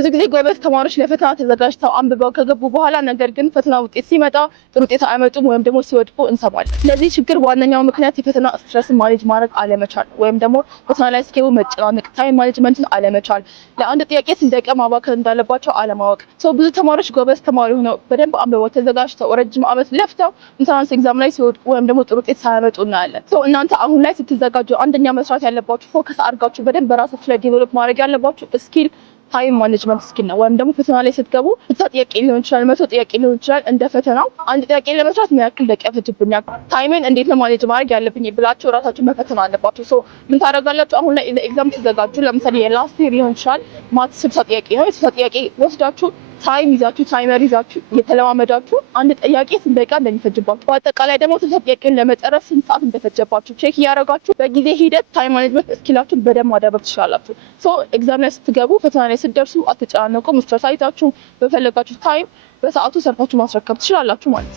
ብዙ ጊዜ ጎበዝ ተማሪዎች ለፈተና ተዘጋጅተው አንብበው ከገቡ በኋላ ነገር ግን ፈተና ውጤት ሲመጣ ጥሩ ውጤት አያመጡም ወይም ደግሞ ሲወድቁ እንሰማለን። ለዚህ ችግር ዋነኛው ምክንያት የፈተና ስትረስን ማኔጅ ማድረግ አለመቻል ወይም ደግሞ ፈተና ላይ ሲገቡ መጨናነቅ፣ ታይም ማኔጅመንትን አለመቻል፣ ለአንድ ጥያቄ ስንት ደቂቃ ማባከን እንዳለባቸው አለማወቅ። ብዙ ተማሪዎች ጎበዝ ተማሪ ሆነው በደንብ አንብበው ተዘጋጅተው ረጅም ዓመት ለፍተው ኢንትራንስ ኤግዛም ላይ ሲወድቁ ወይም ደግሞ ጥሩ ውጤት ሳያመጡ እናያለን። እናንተ አሁን ላይ ስትዘጋጁ አንደኛ መስራት ያለባችሁ ፎከስ አድርጋችሁ በደንብ በራሳችሁ ላይ ዴቨሎፕ ማድረግ ያለባችሁ ስኪል ታይም ማኔጅመንት ስኪል ነው። ወይም ደግሞ ፈተና ላይ ስትገቡ 60 ጥያቄ ሊሆን ይችላል፣ 100 ጥያቄ ሊሆን ይችላል። እንደ ፈተናው አንድ ጥያቄ ለመስራት ምን ያክል ደቂቃ ይፈጅብኛል፣ ታይምን እንዴት ነው ማኔጅ ማድረግ ያለብኝ ብላችሁ ራሳችሁን መፈተን አለባችሁ። ምን ታደርጋላችሁ? አሁን ላይ ኤግዛም ተዘጋጁ። ለምሳሌ የላስት ይር ሊሆን ይችላል፣ ማት 60 ጥያቄ ነው። 60 ጥያቄ ወስዳችሁ ታይም ይዛችሁ ታይመር ይዛችሁ እየተለማመዳችሁ አንድ ጥያቄ ስንት ደቂቃ እንደሚፈጅባችሁ በአጠቃላይ ደግሞ 60 ጥያቄን ለመጨረስ ስንት ሰዓት እንደፈጀባችሁ ቼክ እያደረጋችሁ በጊዜ ሂደት ታይም ማኔጅመንት ስኪላችሁን በደንብ ማዳበር ትችላላችሁ። ኤግዛም ላይ ስትገቡ ፈተና ላይ ስትደርሱ አትጨናነቁም። ስትረስ አይታችሁ በፈለጋችሁ ታይም በሰዓቱ ሰርታችሁ ማስረከብ ትችላላችሁ ማለት ነው።